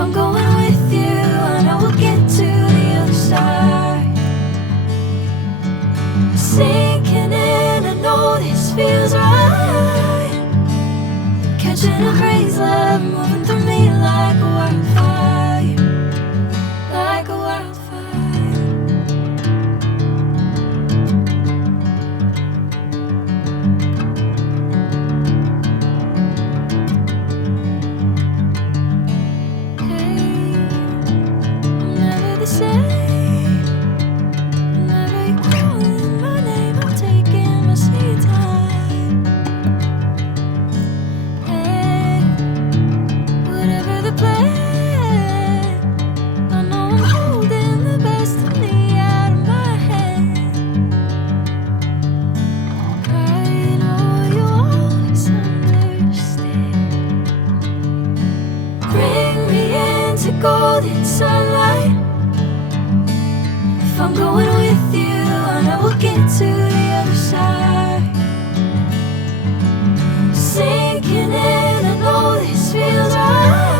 I'm going with you, I know we'll get to the other side. Sinking in, I know this feels right. Catching a crazy love moving through me like a wildfire, like a wildfire. Golden sunlight. If I'm going with you, I know we'll get to the other side. Sinking in, I know this feels right.